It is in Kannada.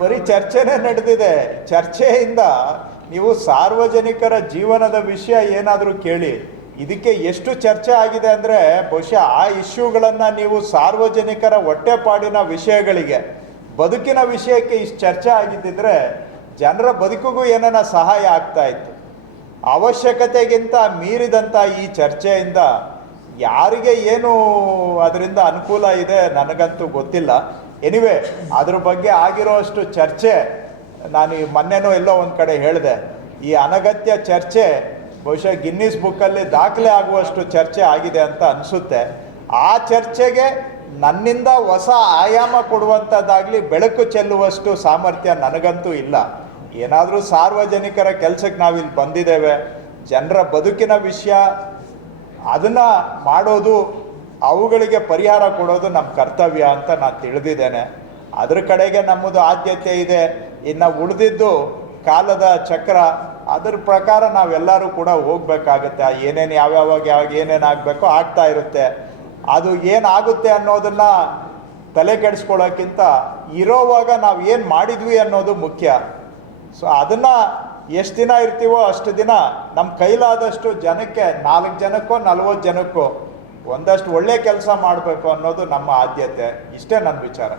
ಬರೀ ಚರ್ಚೆನೇ ನಡೆದಿದೆ. ಚರ್ಚೆಯಿಂದ ನೀವು ಸಾರ್ವಜನಿಕರ ಜೀವನದ ವಿಷಯ ಏನಾದರೂ ಕೇಳಿ, ಇದಕ್ಕೆ ಎಷ್ಟು ಚರ್ಚೆ ಆಗಿದೆ ಅಂದರೆ ಬಹುಶಃ ಆ ಇಶ್ಯೂಗಳನ್ನು ನೀವು ಸಾರ್ವಜನಿಕರ ಹೊಟ್ಟೆಪಾಡಿನ ವಿಷಯಗಳಿಗೆ, ಬದುಕಿನ ವಿಷಯಕ್ಕೆ ಇಷ್ಟು ಚರ್ಚೆ ಆಗಿದ್ದಿದ್ರೆ ಜನರ ಬದುಕಿಗೂ ಏನಾನ ಸಹಾಯ ಆಗ್ತಾ ಇತ್ತು. ಅವಶ್ಯಕತೆಗಿಂತ ಮೀರಿದಂಥ ಈ ಚರ್ಚೆಯಿಂದ ಯಾರಿಗೆ ಏನು ಅದರಿಂದ ಅನುಕೂಲ ಇದೆ ನನಗಂತೂ ಗೊತ್ತಿಲ್ಲ. ಎನಿವೆ, ಅದ್ರ ಬಗ್ಗೆ ಆಗಿರೋಷ್ಟು ಚರ್ಚೆ ನಾನು ಈ ಮೊನ್ನೆನೂ ಎಲ್ಲೋ ಒಂದು ಕಡೆ ಹೇಳಿದೆ, ಈ ಅನಗತ್ಯ ಚರ್ಚೆ ಬಹುಶಃ ಗಿನ್ನಿಸ್ ಬುಕ್ಕಲ್ಲಿ ದಾಖಲೆ ಆಗುವಷ್ಟು ಚರ್ಚೆ ಆಗಿದೆ ಅಂತ ಅನಿಸುತ್ತೆ. ಆ ಚರ್ಚೆಗೆ ನನ್ನಿಂದ ಹೊಸ ಆಯಾಮ ಕೊಡುವಂಥದ್ದಾಗಲಿ ಬೆಳಕು ಚೆಲ್ಲುವಷ್ಟು ಸಾಮರ್ಥ್ಯ ನನಗಂತೂ ಇಲ್ಲ. ಏನಾದರೂ ಸಾರ್ವಜನಿಕರ ಕೆಲಸಕ್ಕೆ ನಾವಿಲ್ಲಿ ಬಂದಿದ್ದೇವೆ, ಜನರ ಬದುಕಿನ ವಿಷಯ ಅದನ್ನು ಮಾಡೋದು, ಅವುಗಳಿಗೆ ಪರಿಹಾರ ಕೊಡೋದು ನಮ್ಮ ಕರ್ತವ್ಯ ಅಂತ ನಾನು ತಿಳಿದಿದ್ದೇನೆ. ಅದ್ರ ಕಡೆಗೆ ನಮ್ಮದು ಆದ್ಯತೆ ಇದೆ. ಇನ್ನು ಉಳಿದಿದ್ದು ಕಾಲದ ಚಕ್ರ, ಅದ್ರ ಪ್ರಕಾರ ನಾವೆಲ್ಲರೂ ಕೂಡ ಹೋಗ್ಬೇಕಾಗತ್ತೆ. ಏನೇನು ಯಾವಾಗ ಏನೇನು ಆಗಬೇಕೋ ಆಗ್ತಾ ಇರುತ್ತೆ. ಅದು ಏನಾಗುತ್ತೆ ಅನ್ನೋದನ್ನು ತಲೆ ಕೆಡಿಸ್ಕೊಳ್ಳೋಕ್ಕಿಂತ ಇರೋವಾಗ ನಾವು ಏನು ಮಾಡಿದ್ವಿ ಅನ್ನೋದು ಮುಖ್ಯ. ಸೊ ಅದನ್ನು ಎಷ್ಟು ದಿನ ಇರ್ತೀವೋ ಅಷ್ಟು ದಿನ ನಮ್ಮ ಕೈಲಾದಷ್ಟು ಜನಕ್ಕೆ, 4 ಜನಕ್ಕೋ 40 ಜನಕ್ಕೋ ಒಂದಷ್ಟು ಒಳ್ಳೆ ಕೆಲಸ ಮಾಡಬೇಕು ಅನ್ನೋದು ನಮ್ಮ ಆದ್ಯತೆ. ಇಷ್ಟೇ ನನ್ನ ವಿಚಾರ.